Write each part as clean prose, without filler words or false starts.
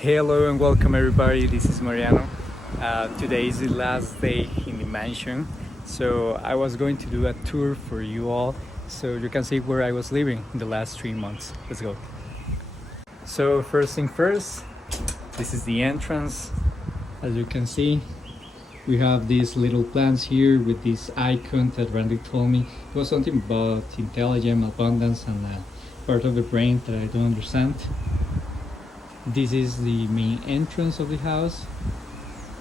Hello and welcome everybody, this is Mariano. Today is the last day in the mansion, so I was going to do a tour for you all so you can see where I was living in the last 3 months. Let's go. So first thing first, this is the entrance. As you can see, we have these little plants here with this icon that Randy told me. It was something about intelligence, abundance, and part of the brain that I don't understand. This is the main entrance of the house.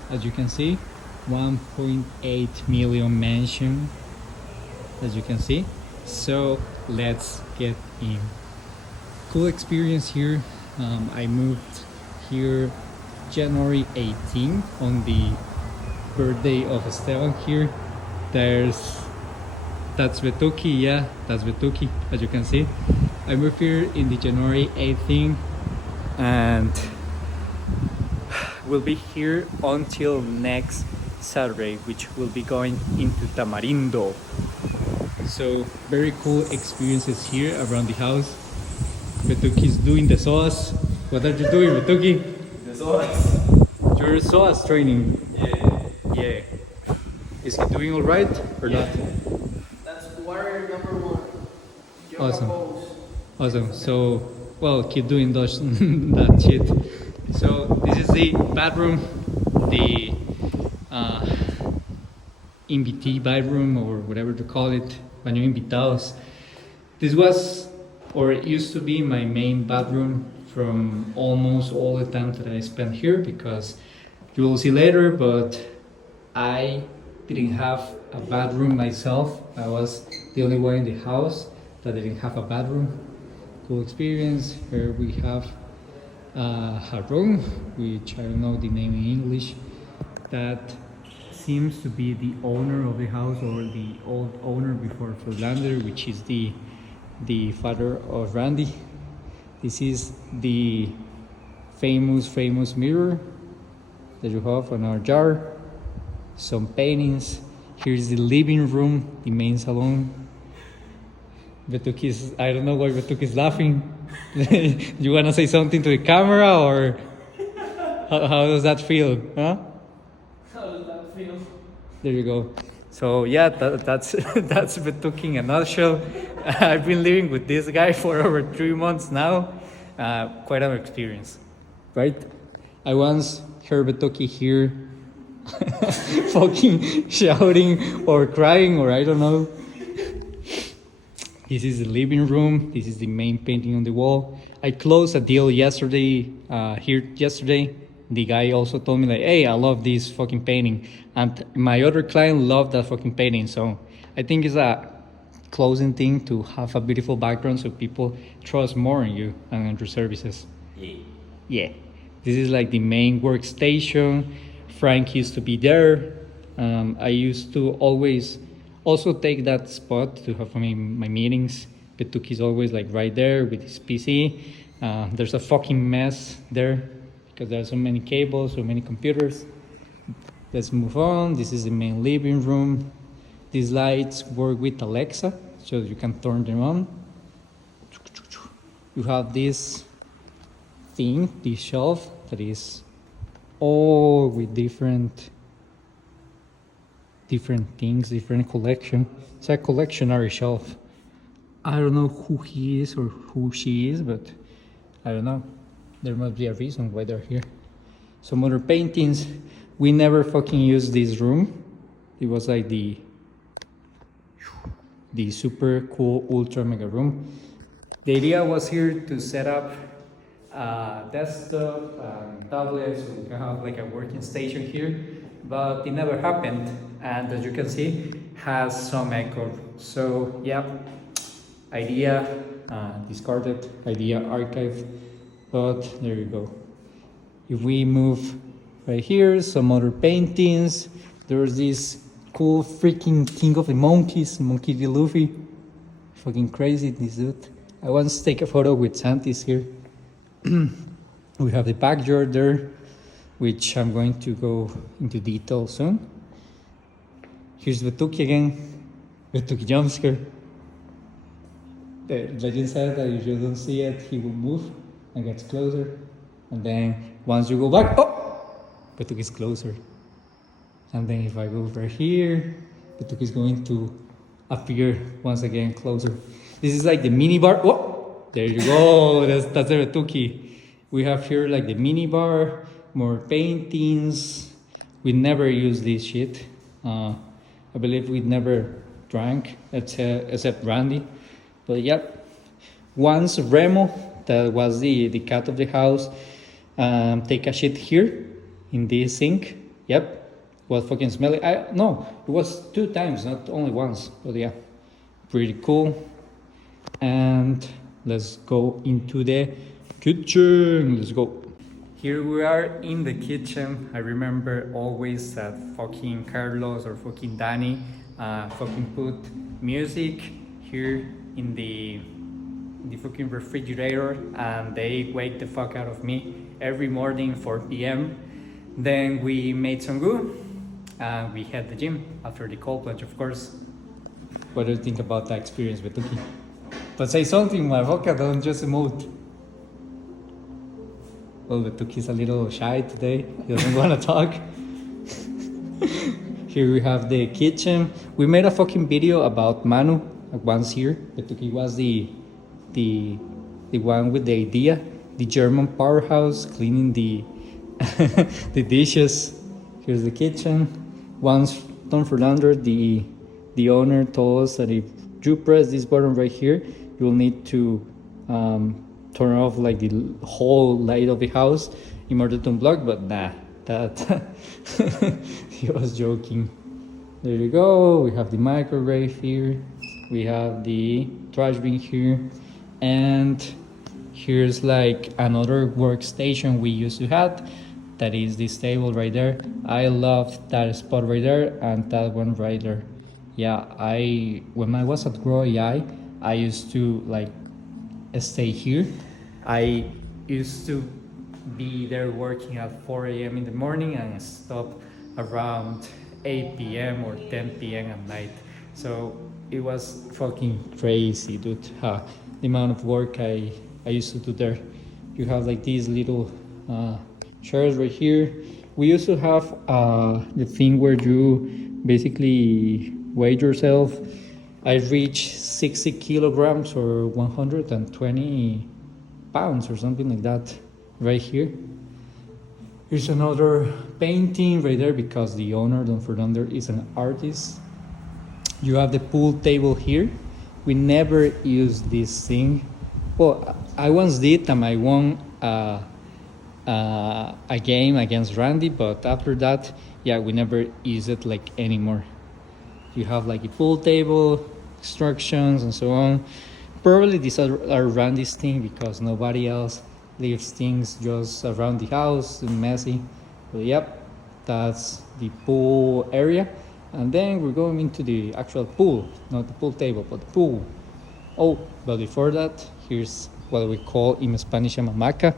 As you can see, 1.8 million mansion, as you can see. So let's get in. Cool experience here. I moved here January 18 on the birthday of Esteban here. That's Betuki, yeah, that's Betuki, as you can see. I moved here in the January 18 and we'll be here until next Saturday, which will be going into Tamarindo. So very cool experiences here around the house. Betuki's doing the sauce. What are you doing, Betuki? The sauce. Your sauce training. Yeah. Is he doing all right or not? That's warrior number one. Yoga Awesome. pose. Awesome. So, well, keep doing those, that shit. So this is the bathroom, the invitee bathroom or whatever to call it, baño invitados. This was, or it used to be, my main bathroom from almost all the time that I spent here, because you will see later, but I didn't have a bathroom myself. I was the only one in the house that didn't have a bathroom. Cool experience. Here we have a room, which I don't know the name in English, that seems to be the owner of the house, or the old owner before Freelancer, which is the father of Randy. This is the famous mirror that you have on our jar. Some paintings. Here's the living room, the main salon. Betuki's, I don't know why Betuki's laughing. You wanna say something to the camera, or how does that feel? Huh? How does that feel? There you go. So yeah, that's that's Betuki in a nutshell. I've been living with this guy for over 3 months now. Quite an experience, right? I once heard Betuki here fucking shouting or crying, or I don't know. This is the living room. This is the main painting on the wall. I closed a deal yesterday, yesterday. The guy also told me like, hey, I love this fucking painting. And my other client loved that fucking painting. So I think it's a closing thing to have a beautiful background so people trust more in you and on your services. Yeah. This is like the main workstation. Frank used to be there. I used to always also take that spot to have my meetings. Betuki's always like right there with his PC. There's a fucking mess there because there are so many cables, so many computers. Let's move on. This is the main living room. These lights work with Alexa, so you can turn them on. You have this thing, this shelf that is all with different things, different collection. It's a collectionary shelf. I don't know who he is or who she is, but I don't know. There must be a reason why they're here. Some other paintings. We never fucking used this room. It was like the super cool ultra mega room. The idea was here to set up desktop and tablets, so we can have like a working station here, but it never happened, and as you can see, has some echo. So yeah, idea discarded, idea archived, but there you go. If we move right here, some other paintings. There's this cool freaking King of the Monkeys, Monkey D. Luffy. Fucking crazy, this dude. I once take a photo with Santis here. We have the backyard there, which I'm going to go into detail soon. Here's Betuki again. Betuki jumpscare. The legend said that if you don't see it, he will move and gets closer. And then once you go back, oh, Petuk is closer. And then if I go over here, Petuk is going to appear once again closer. This is like the mini bar. Oh, there you go. That's the Petuki. We have here like the mini bar, more paintings. We never use this shit. I believe we never drank except Randy. But yeah, once Remo, that was the cat of the house, take a shit here in this sink. Yep, was fucking smelly. No, it was 2 times, not only once. But yeah, pretty cool. And let's go into the kitchen. Let's go. Here we are in the kitchen. I remember always that fucking Carlos or fucking Danny fucking put music here in the fucking refrigerator, and they wake the fuck out of me every morning 4 p.m. Then we made some good and we had the gym after the cold plunge, of course. What do you think about that experience, Betuki? But say something, motherfucker, don't just emote. Well, Betuki's a little shy today. He doesn't want to talk. Here we have the kitchen. We made a fucking video about Manu once here. Betuki was the one with the idea, the German powerhouse cleaning the the dishes. Here's the kitchen. Once Don Fernando, the owner, told us that if you press this button right here, you'll need to turn off like the whole light of the house in order to unblock. But nah, that he was joking. There you go. We have the microwave here. We have the trash bin here, and here's like another workstation we used to have. That is this table right there. I love that spot right there and that one right there. Yeah, when I was at Grow AI, I used to like stay here. I used to be there working at 4 a.m. in the morning and stop around 8 p.m. or 10 p.m. at night. So it was fucking crazy, dude. The amount of work I used to do there. You have like these little chairs right here. We used to have the thing where you basically weigh yourself. I reached 60 kilograms or 120 pounds or something like that right here. Here's another painting right there because the owner, Don Fernando, is an artist. You have the pool table here. We never used this thing. Well, I once did and I won a game against Randy, but after that, yeah, we never use it like anymore. You have like a pool table, instructions and so on. Probably these are Randy's thing because nobody else leaves things just around the house and messy. But yep, that's the pool area. And then we're going into the actual pool, not the pool table, but the pool. Oh, but before that, here's what we call in Spanish a hamaca.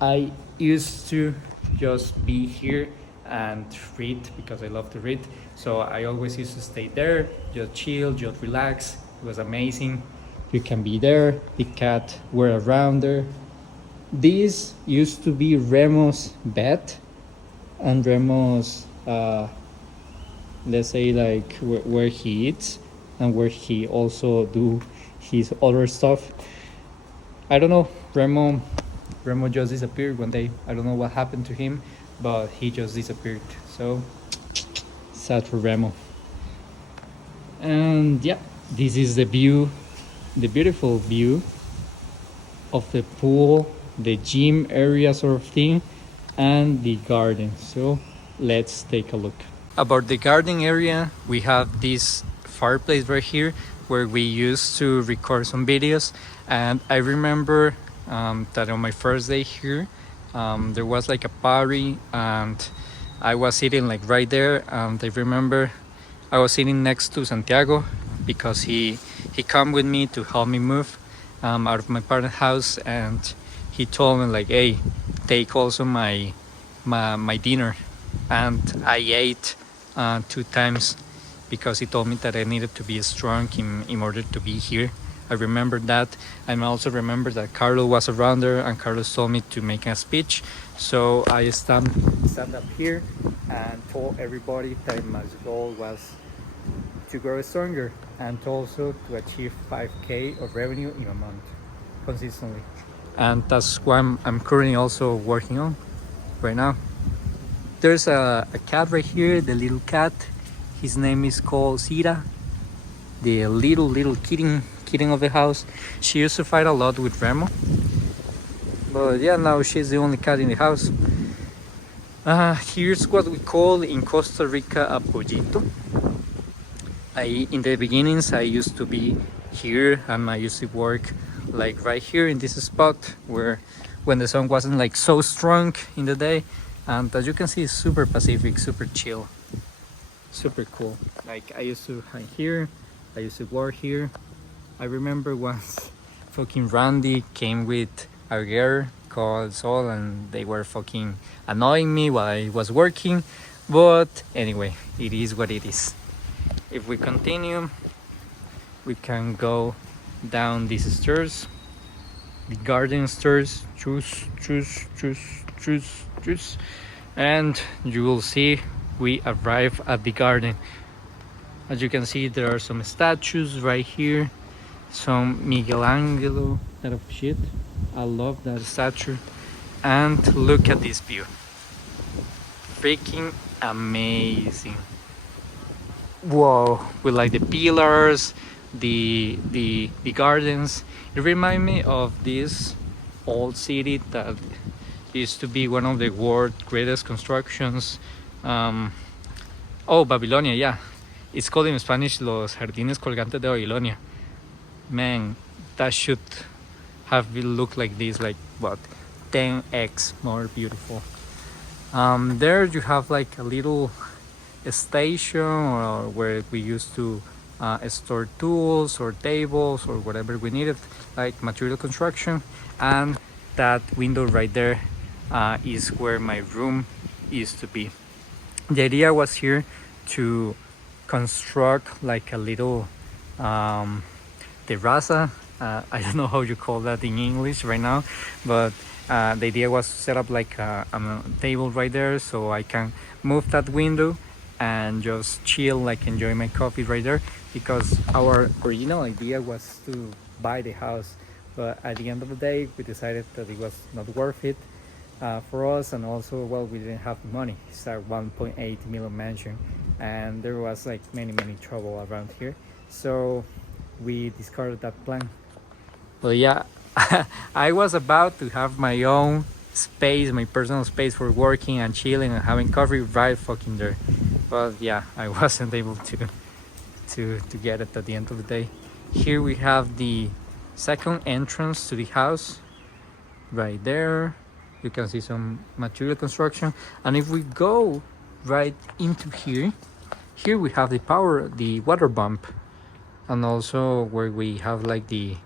I used to just be here and read because I love to read. So I always used to stay there, just chill, just relax. It was amazing. You can be there. The cat were around there. This used to be Remo's bed and Remo's, let's say like where he eats and where he also do his other stuff. I don't know, Remo just disappeared one day. I don't know what happened to him, but he just disappeared. So sad for Remo. And yeah, this is the view, the beautiful view of the pool, the gym area sort of thing, and the garden. So let's take a look. About the garden area, we have this fireplace right here where we used to record some videos. And I remember that on my first day here, there was like a party and I was sitting like right there. And I remember I was sitting next to Santiago because he come with me to help me move out of my parents' house, and he told me like, hey, take also my dinner. And I ate 2 times because he told me that I needed to be strong in order to be here I remember that. I also remember that Carlos was around there, and Carlos told me to make a speech. So I stand up here and told everybody that my goal was to grow stronger and also to achieve 5K of revenue in a month consistently. And that's what I'm currently also working on right now. There's a cat right here, the little cat. His name is called Sira, the little kitten of the house. She used to fight a lot with Remo, but yeah, now she's the only cat in the house. Here's what we call in Costa Rica a pollito. In the beginnings, I used to be here, and I used to work like right here in this spot where when the sun wasn't like so strong in the day, and as you can see, it's super pacific, super chill, super cool. Like I used to hang here, I used to work here. I remember once fucking Randy came with a girl called Sol, and they were fucking annoying me while I was working, but anyway, it is what it is. If we continue, we can go down these stairs, the garden stairs, choose, and you will see we arrive at the garden. As you can see, there are some statues right here, some Miguel Angelo type of shit. I love that statue. And look at this view, freaking amazing. Whoa, with like the pillars, the gardens. It reminds me of this old city that used to be one of the world's greatest constructions. Babilonia, yeah. It's called in Spanish Los Jardines Colgantes de Babilonia. Man, that should have looked like this, like what, 10x more beautiful. There you have like a little station or where we used to store tools or tables or whatever we needed, like material construction. And that window right there is where my room used to be. The idea was here to construct like a little terraza. I don't know how you call that in English right now, but the idea was to set up like a table right there so I can move that window and just chill, like enjoy my coffee right there, because our original idea was to buy the house, but at the end of the day we decided that it was not worth it for us, and also, well, we didn't have the money. It's a 1.8 million mansion and there was like many trouble around here, so we discarded that plan. But yeah, I was about to have my own space, my personal space for working and chilling and having coffee right fucking there. But yeah, I wasn't able to get it at the end of the day. Here we have the second entrance to the house right there. You can see some material construction, and if we go right into here we have the water pump, and also where we have like the,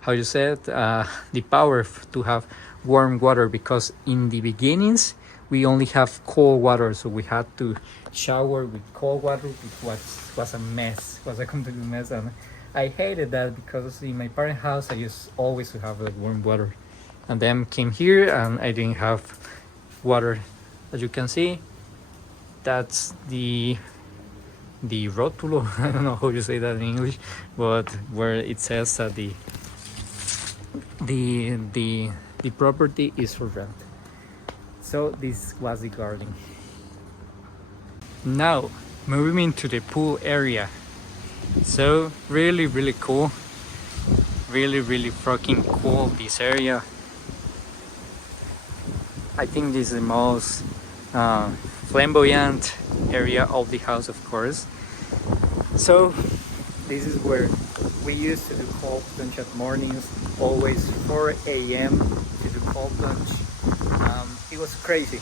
how you said, the power to have warm water, because in the beginnings we only have cold water, so we had to shower with cold water, which was a mess, was a complete mess, and I hated that because in my parents' house I used always to have like warm water, and then came here and I didn't have water. As you can see, that's the rótulo. I don't know how you say that in English, but where it says that the property is for rent. So this was the garden. Now moving into the pool area. So really cool, really fucking cool, this area. I think this is the most flamboyant area of the house, of course. So this is where we used to do cold plunge at mornings, always 4 a.m. to do cold plunge. It was crazy,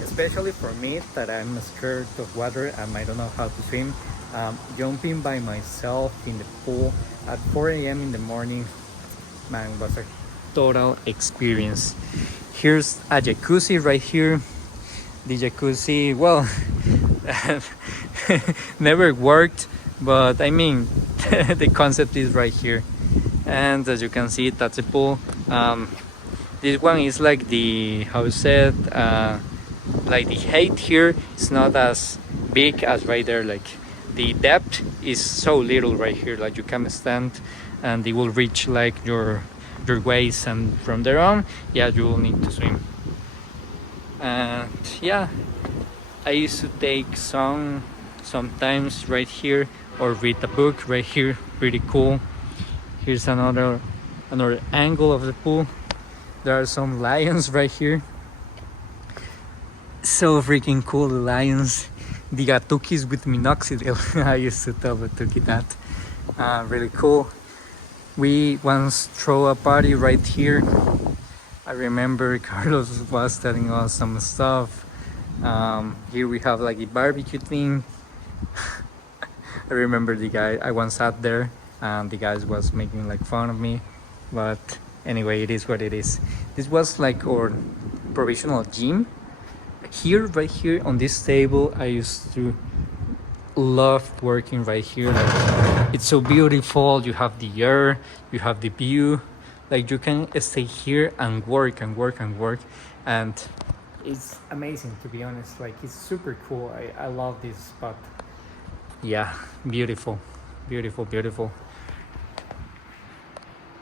especially for me that I'm scared of water and I don't know how to swim. Jumping by myself in the pool at 4 a.m. in the morning, man, was a total experience. Here's a jacuzzi right here. The jacuzzi, well, never worked, but I mean, the concept is right here. And as you can see, that's a pool. This one is like the, how is it, like the height here is not as big as right there. Like the depth is so little right here, like you can stand and it will reach like your waist, and from there on, yeah, you will need to swim. And yeah, I used to take sometimes right here, or read a book right here. Pretty cool. Here's another angle of the pool. There are some lions right here. So freaking cool, the lions. The gatukis with minoxidil. I used to tell the tuki that. Really cool. We once throw a party right here. I remember Carlos was telling us some stuff. Here we have like a barbecue thing. I remember the guy, I once sat there and the guys was making like fun of me, but anyway, it is what it is. This was like our provisional gym. Here, right here on this table, I used to love working right here. Like, it's so beautiful. You have the air, you have the view. Like you can stay here and work and work and work, and it's amazing, to be honest. Like it's super cool. I love this spot. Yeah, beautiful, beautiful, beautiful.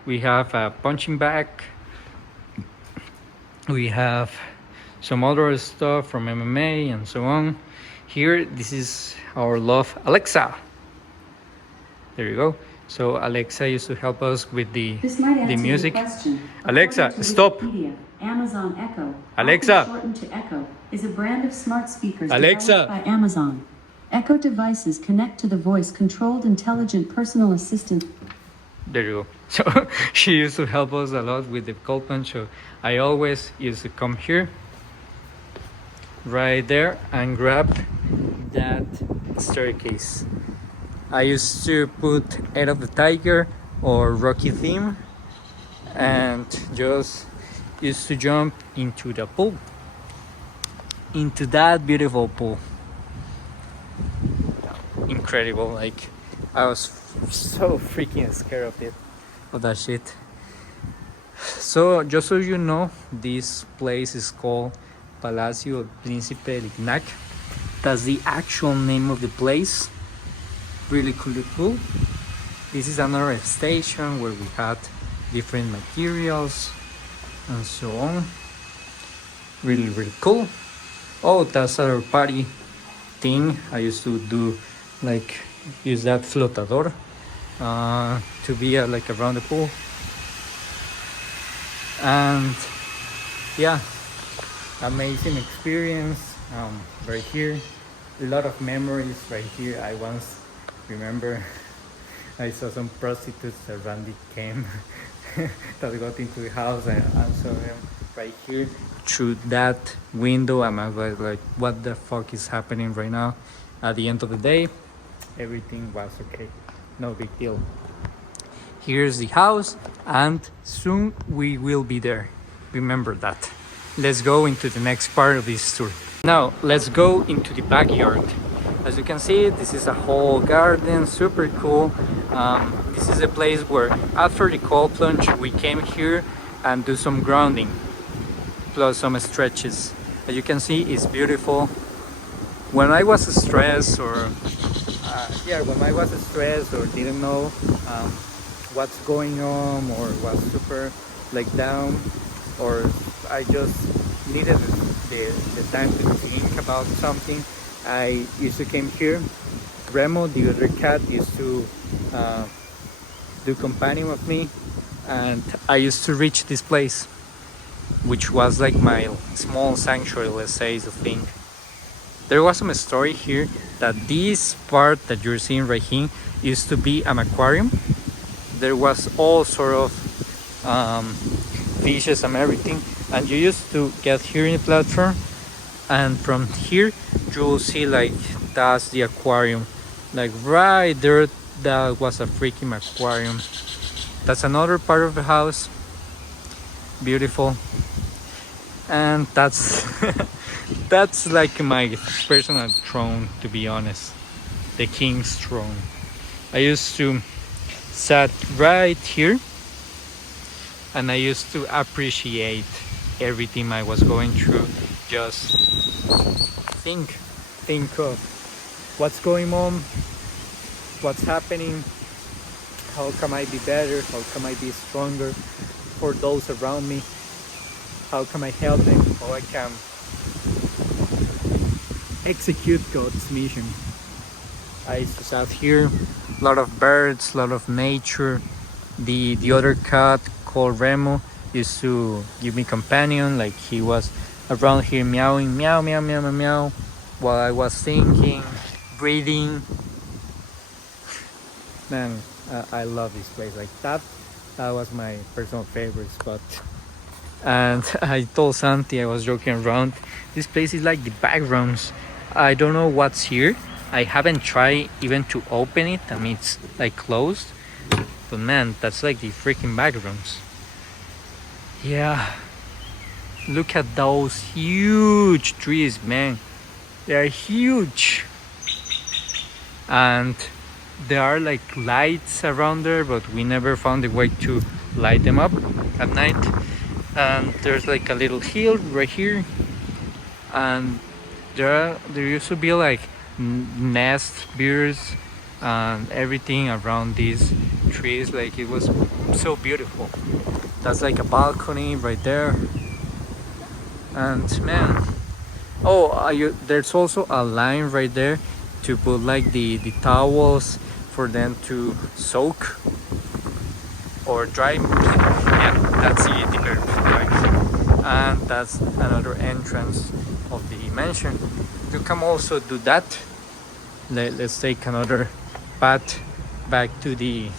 We have a punching bag. We have some other stuff from MMA and so on. Here, this is our love Alexa. There you go. So Alexa used to help us with the music. Alexa, stop. Amazon Echo, Alexa, shortened to Echo, is a brand of smart speakers Alexa, developed by Amazon. Echo devices connect to the voice-controlled intelligent personal assistant. There you go. So she used to help us a lot with the cold punch. So I always used to come here, right there, and grab that staircase. I used to put Head of the Tiger or Rocky theme, and just used to jump into the pool, into that beautiful pool. Incredible. Like I was so freaking scared of that shit. So just so you know, this place is called Palacio de Lignac. That's the actual name of the place. Really cool. This is another station where we had different materials and so on. Really cool. Oh, that's our party thing. I used to do like use that flotador to be like around the pool. And yeah, amazing experience right here. A lot of memories right here. I once remember I saw some prostitutes that Randy came that got into the house, and I saw them right here through that window. I'm like, what the fuck is happening right now? At the end of the day, everything was okay, no big deal. Here's the house, and soon we will be there. Remember that. Let's go into the next part of this tour. Now let's go into the backyard. As you can see, this is a whole garden, super cool. This is a place where after the cold plunge we came here and do some grounding plus some stretches. As you can see, it's beautiful. When I was stressed or didn't know what's going on, or was super like down, or I just needed the time to think about something, I used to came here. Remo, the other cat, used to do companion with me, and I used to reach this place, which was like my small sanctuary, let's say, is a thing. There was some story here that this part that you're seeing right here used to be an aquarium. There was all sort of fishes and everything, and you used to get here in the platform, and from here you will see like that's the aquarium, like right there. That was a freaking aquarium. That's another part of the house, beautiful. And that's that's like my personal throne, to be honest, the king's throne. I used to sit right here, and I used to appreciate everything I was going through. Just think of what's going on, what's happening, how can I be better, how can I be stronger for those around me, how can I help them, how I can execute God's mission. I used to sit here, a lot of birds, a lot of nature. The other cat called Remo used to give me companion, like he was around here meowing, meow, meow, meow, meow, meow, while I was thinking, breathing. Man, I love this place. Like that was my personal favorite spot. And I told Santi, I was joking around, this place is like the backgrounds. I don't know what's here. I haven't tried even to open it. I mean, it's like closed. But man, that's like the freaking backgrounds. Yeah. Look at those huge trees, man. They are huge. And there are like lights around there, but we never found a way to light them up at night. And there's like a little hill right here. And there used to be like nest birds and everything around these trees. Like it was so beautiful. That's like a balcony right there. And man, there's also a line right there to put like the towels for them to soak or dry. Yeah, that's the herb, right? And that's another entrance of the mansion. You can also do that. Let's take another path back to the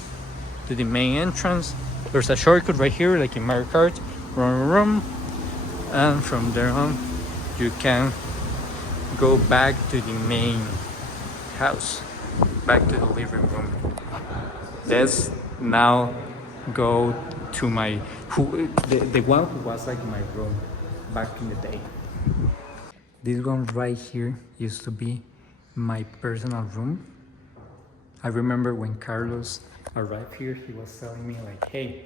main entrance. There's a shortcut right here, like in Mario Kart. Run, and from there on, you can go back to the main house, back to the living room. Let's now go to the one who was like my room back in the day. This one right here used to be my personal room. I remember when Carlos arrived here, he was telling me like, hey,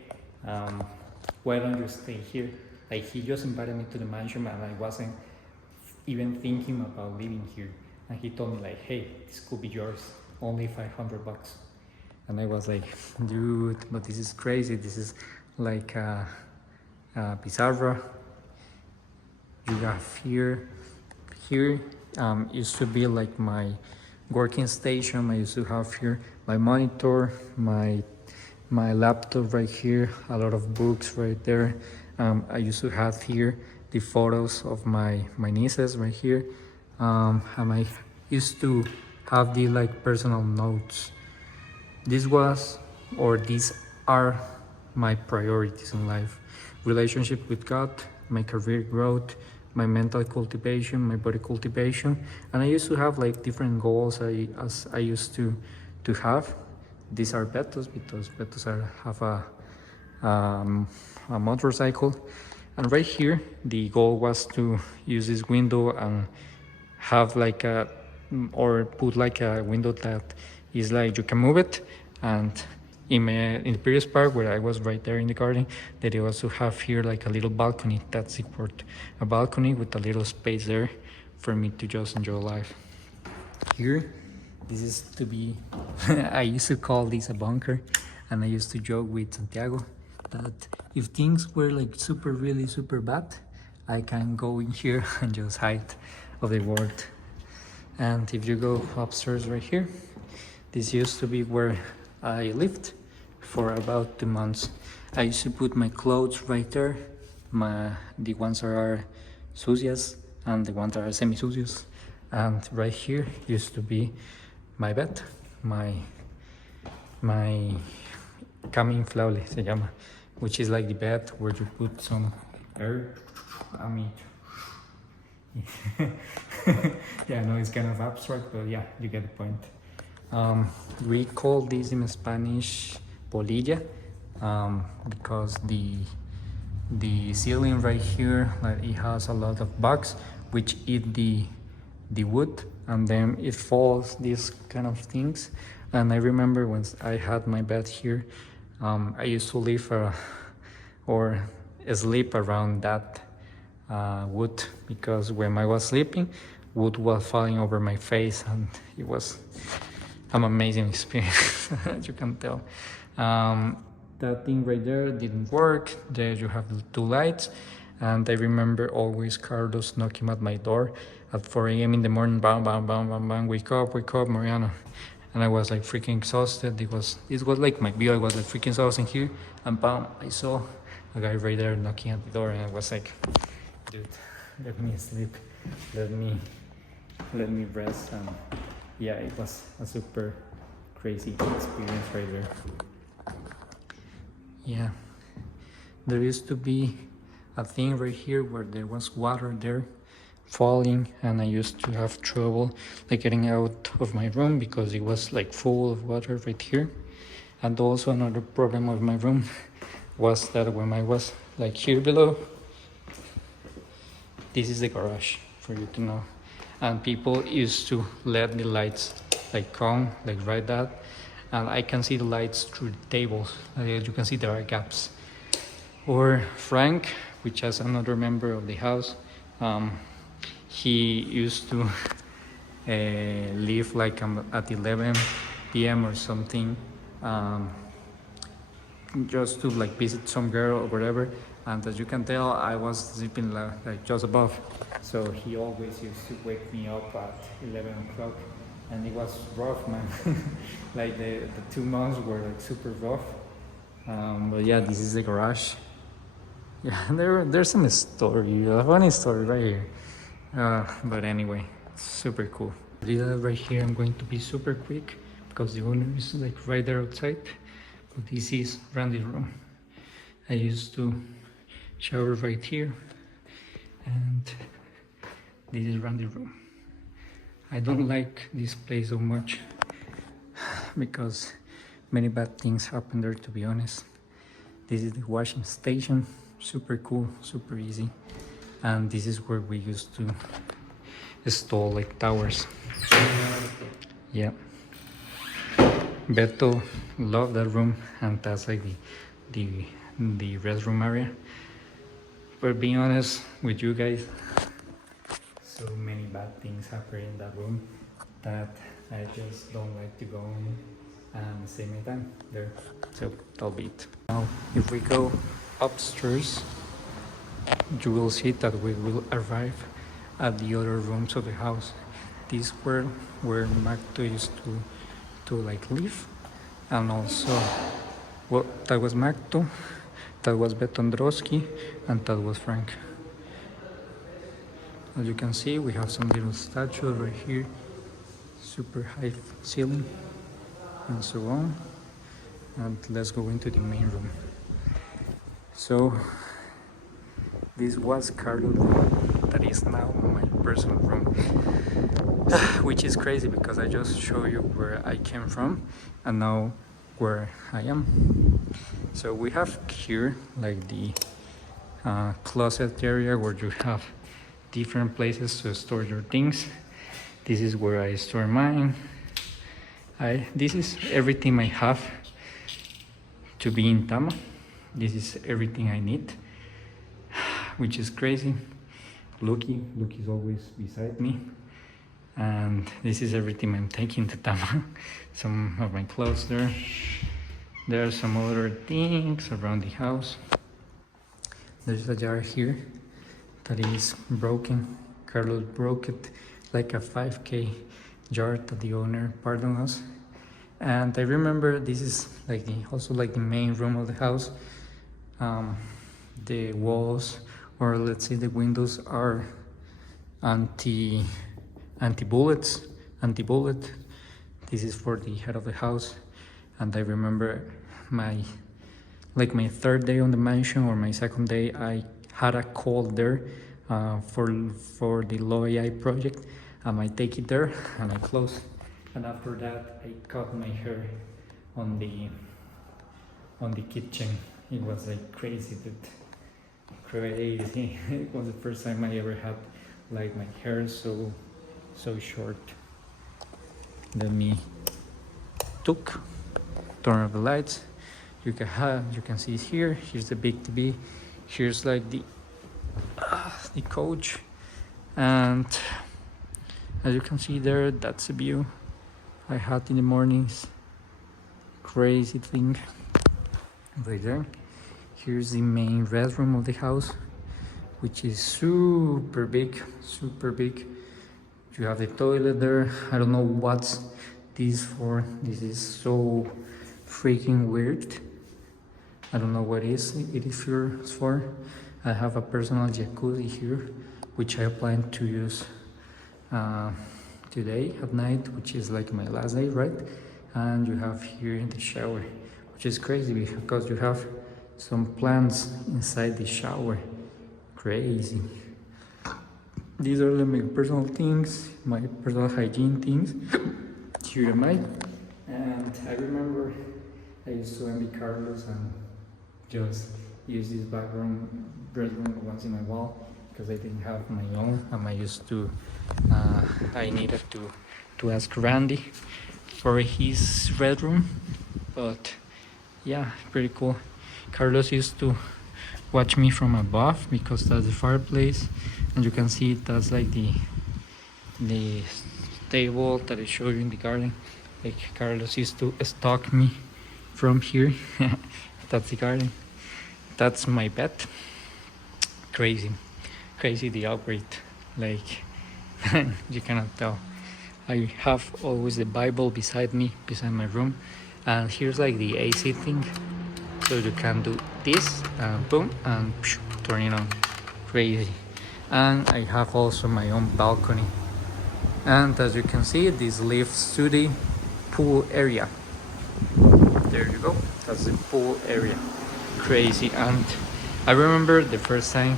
why don't you stay here? Like he just invited me to the mansion and I wasn't even thinking about living here. And he told me like, hey, this could be yours, only $500. And I was like, dude, but this is crazy. This is like a pizarra. You have here used to be like my working station. I used to have here my monitor, my laptop right here, a lot of books right there. I used to have here the photos of my nieces right here, and I used to have the like personal notes. These are my priorities in life: relationship with God, my career growth, my mental cultivation, my body cultivation. And I used to have like different goals as I used to have. These are Betos, because Betos have a motorcycle. And right here, the goal was to use this window and have like put like a window that is like you can move it. And in the previous part where I was right there in the garden, that I also have here like a little balcony. That's important, a balcony with a little space there for me to just enjoy life. Here, this is to be, I used to call this a bunker, and I used to joke with Santiago that if things were like really super bad, I can go in here and just hide of the world. And if you go upstairs right here, this used to be where I lived for about 2 months. I used to put my clothes right there, the ones that are sucias and the ones that are semi-sucios. And right here used to be my bed, my cama inflable se llama, which is like the bed where you put some air. I mean, yeah, I know it's kind of abstract, but yeah, you get the point. We call this in Spanish polilla, because the ceiling right here, like, it has a lot of bugs which eat the wood, and then it falls, these kind of things, And I remember when I had my bed here, I used to live or sleep around that wood, because when I was sleeping, wood was falling over my face, and it was an amazing experience, as you can tell. That thing right there didn't work. There you have the two lights, and I remember always Carlos knocking at my door at 4 a.m. in the morning. Bam, bam, bam, bam, bam. Wake up, Mariano. And I was like freaking exhausted. It was like my view. I was like freaking exhausted here, and bam, I saw a guy right there knocking at the door, and I was like, dude, let me sleep, let me rest. And yeah, it was a super crazy experience right there. Yeah, there used to be a thing right here where there was water there falling, and I used to have trouble like getting out of my room because it was like full of water right here. And also another problem of my room was that when I was like here below, this is the garage, for you to know, and people used to let the lights like come like right that, and I can see the lights through the tables. You can see there are gaps. Or Frank, which is another member of the house, he used to leave like at 11 p.m. or something, just to like visit some girl or whatever. And as you can tell, I was sleeping like just above, so he always used to wake me up at 11 o'clock, and it was rough, man. Like the 2 months were like super rough. But yeah, this is the garage. Yeah, there's some story, a funny story right here. But anyway, super cool. Right here, I'm going to be super quick because the owner is like right there outside. But this is Randy's room. I used to shower right here, and this is Randy's room. I don't like this place so much because many bad things happen there, to be honest. This is the washing station, super cool, super easy. And this is where we used to install like towers. Yeah, Beto loved that room, and that's like the restroom area. But being honest with you guys, so many bad things happen in that room that I just don't like to go in and save my time there. So that'll be it. Now, if we go upstairs, you will see that we will arrive at the other rooms of the house. This were where Magdo used to like live, and also, well, that was Magdo, that was Betondrowski, and that was Frank. As you can see, we have some little statues right here, super high ceiling, and so on. And let's go into the main room. So this was Carlos' room, that is now my personal room. Which is crazy because I just show you where I came from and now where I am. So we have here like the closet area where you have different places to store your things. This is where I store mine. This is everything I have to be in Tama. This is everything I need, which is crazy. Lucky is always beside me. And this is everything I'm taking to Tama. Some of my clothes there. There are some other things around the house. There's a jar here that is broken. Carlos broke it, like a 5K jar that the owner pardoned us. And I remember this is like also like the main room of the house. The walls, or let's say the windows, are anti-bullet. This is for the head of the house. And I remember my third day on the mansion, or my second day, I had a call there for the low AI project. I take it there and I close. And after that, I cut my hair on the kitchen. It was like crazy, dude. Crazy. It was the first time I ever had like my hair so short. Let me took, turn off the lights. You can see it here. Here's the big TV. Here's like the couch, and as you can see there, that's a view I had in the mornings. Crazy thing right there. Here's the main restroom of the house, which is super big, super big. You have the toilet there. I don't know what's this for. This is so freaking weird. I don't know what it is for. I have a personal jacuzzi here, which I plan to use today at night, which is like my last day, right? And you have here the shower, which is crazy because you have some plants inside the shower. Crazy. These are my personal things, my personal hygiene things. Here am I. And I remember I used to envy Carlos and just use this background bedroom once in a while because I didn't have my own, and I needed to ask Randy for his bedroom. But yeah, pretty cool. Carlos used to watch me from above because that's the fireplace, and you can see that's like the table that I showed you in the garden. Like Carlos used to stalk me from here. That's the garden. That's my bed. Crazy the upgrade. Like you cannot tell. I have always the Bible beside me, beside my room, and here's like the AC thing, so you can do this and boom and turn it on. Crazy. And I have also my own balcony, and as you can see, this leads to the pool area. There you go, that's the pool area. Crazy. And I remember the first time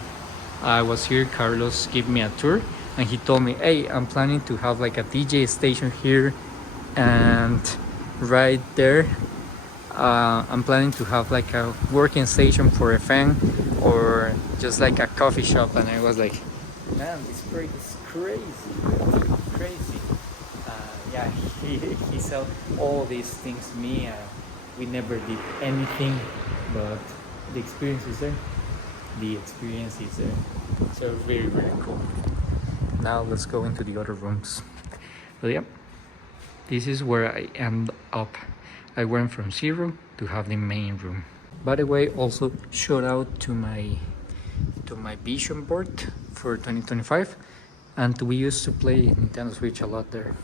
I was here, Carlos gave me a tour and he told me, hey, I'm planning to have like a DJ station here, and right there I'm planning to have like a working station for a fan or just like a coffee shop. And I was like, man, this place is crazy. Yeah, he said all these things to me. We never did anything, but the experience is there. So very cool. Now let's go into the other rooms. So yeah, this is where I end up. I went from 0 to have the main room. By the way, also shout out to my vision board for 2025, and we used to play Nintendo Switch a lot there.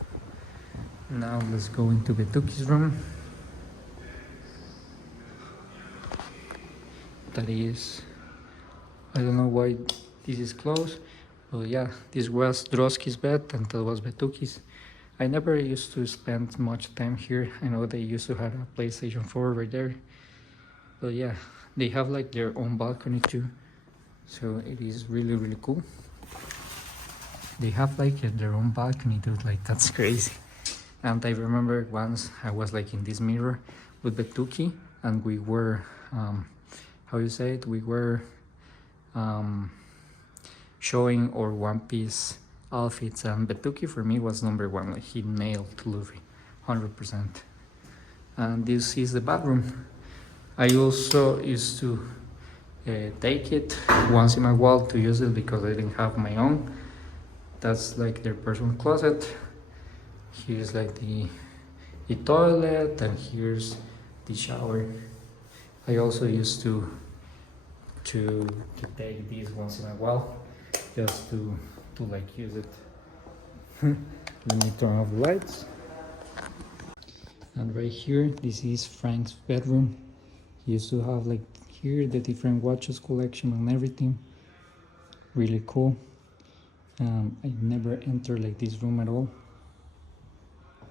Now let's go into Betuki's room. That is, I don't know why this is closed, but yeah, this was Drosky's bed and that was Betuki's. I never used to spend much time here. I know they used to have a PlayStation 4 right there, but yeah, they have like their own balcony too, so it is really cool. They have like their own balcony, dude, like that's crazy. And I remember once I was like in this mirror with Betuki, and we were we were showing our One Piece outfits, and Betuki for me was number one. Like he nailed Luffy 100%. And this is the bathroom. I also used to take it once in a while to use it because I didn't have my own. That's like their personal closet. Here's like the toilet, and here's the shower. I also used to take this once in a while just to like use it. Let me turn off the lights. And right here, this is Frank's bedroom. He used to have like here the different watches collection and everything. Really cool. I never entered like this room at all.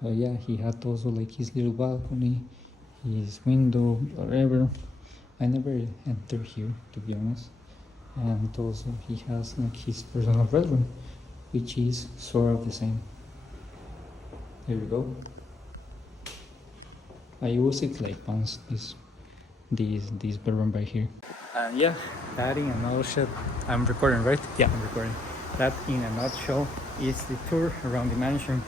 But yeah, he had also like his little balcony, his window, whatever. I never entered here, to be honest. And also he has like his personal bedroom, which is sort of the same. There we go. I use it like once, this bedroom right here. And yeah, that in a nutshell, I'm recording, right? Yeah, I'm recording. That in a nutshell is the tour around the mansion.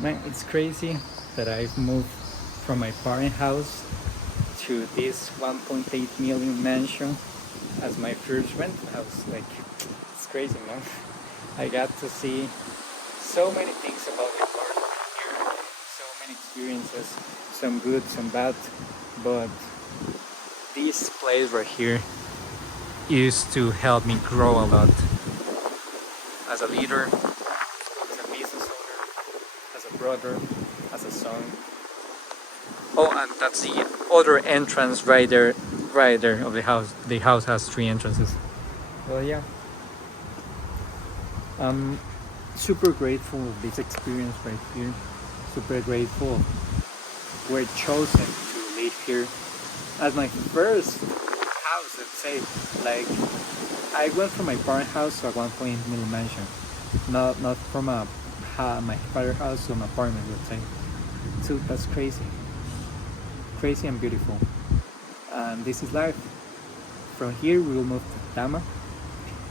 Man, it's crazy that I've moved from my parent house to this 1.8 million mansion as my first rental house. Like, it's crazy, man. I got to see so many things about the world here, so many experiences, some good, some bad, but this place right here used to help me grow a lot as a leader, as a business owner, as a brother, as a son. Oh, and that's the other entrance right there of the house. The house has 3 entrances. Well, yeah, I'm super grateful of this experience right here. Super grateful we're chosen to live here as my first house, let's say. Like, I went from my parent house to a 1.8 million mansion, not from my father's house to an apartment, let's say. So that's crazy and beautiful. And this is life. From here we will move to Tama,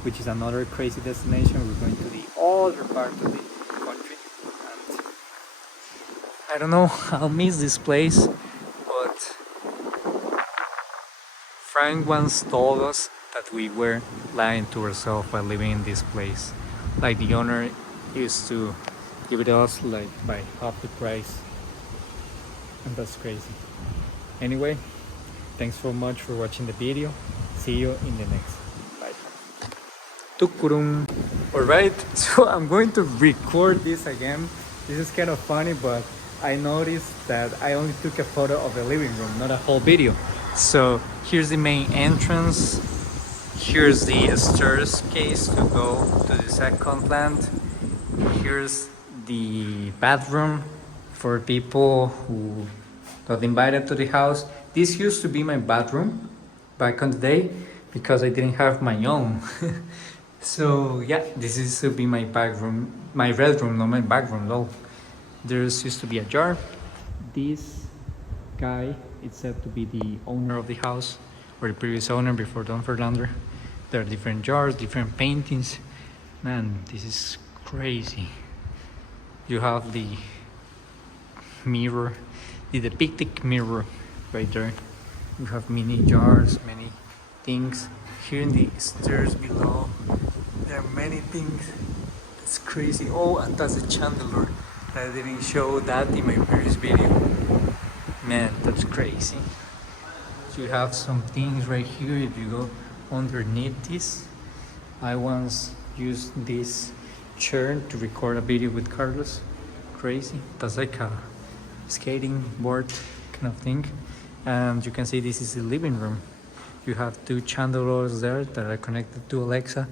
which is another crazy destination. We're going to the other part of the country, and I don't know, I'll miss this place, but Frank once told us that we were lying to ourselves while living in this place. Like, the owner used to give it us like by half the price, and that's crazy. Anyway, thanks so much for watching the video. See you in the next. Bye. Tukurum. Alright, so I'm going to record this again. This is kind of funny, but I noticed that I only took a photo of the living room, not a whole video. So here's the main entrance. Here's the staircase to go to the second plant. Here's the bathroom for people who got invited to the house. This used to be my bathroom back on the day because I didn't have my own. So yeah, this used to be my back room, my red room, not my back room though. There's used to be a jar. This guy is said to be the owner of the house, or the previous owner before Don Fernando. There are different jars, different paintings. Man, this is crazy. You have the mirror, the depicted mirror right there. You have many jars, many things. Here in the stairs below, there are many things. It's crazy. Oh, and that's a chandelier. I didn't show that in my previous video. Man, that's crazy. So you have some things right here. If you go underneath this, I once used this chair to record a video with Carlos. Crazy. That's like a skating board kind of thing. And you can see this is the living room. You have 2 chandeliers there that are connected to Alexa.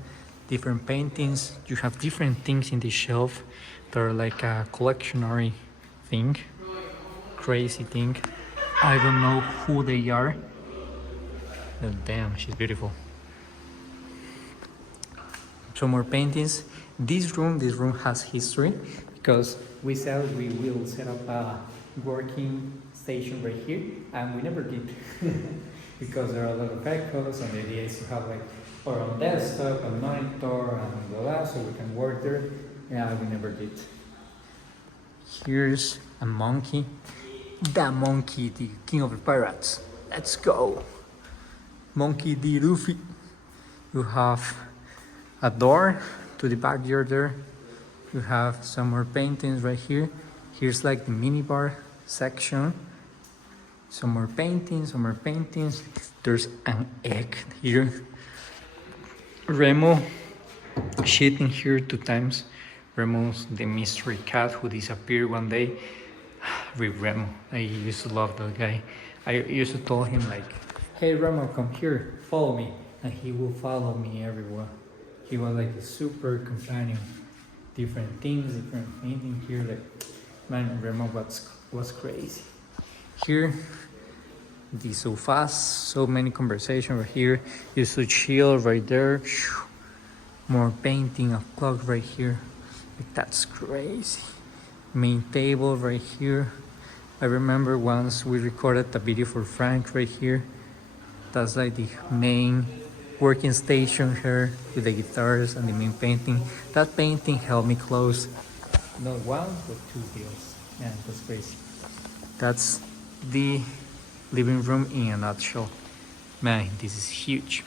Different paintings. You have different things in the shelf that are like a collectionary thing. Crazy thing. I don't know who they are. Oh, damn, she's beautiful. Some more paintings. This room has history because we said we will set up a working station right here, and we never did. Because there are a lot of echoes, and the idea is to have like our own desktop, a monitor, and blah blah, so we can work there. Yeah, we never did. Here's a monkey. The monkey, the king of the pirates. Let's go. Monkey D. Luffy. You have a door to the backyard there. You have some more paintings right here. Here's like the minibar section. Some more paintings, some more paintings. There's an egg here. Remo shit in here 2 times. Remo's the mystery cat who disappeared one day. Remo, I used to love that guy. I used to tell him like, hey Remo, come here, follow me. And he will follow me everywhere. He was like a super companion. Different things, different painting here. Like, man, Remo was crazy. Here, the sofas, so many conversation right here. Used to chill right there. More painting, a clock right here. Like, that's crazy. Main table right here. I remember once we recorded a video for Frank right here. That's like the main working station here with the guitars and the main painting. That painting helped me close not 1 but 2 deals. Man, that's crazy. That's the living room in a nutshell. Man, this is huge.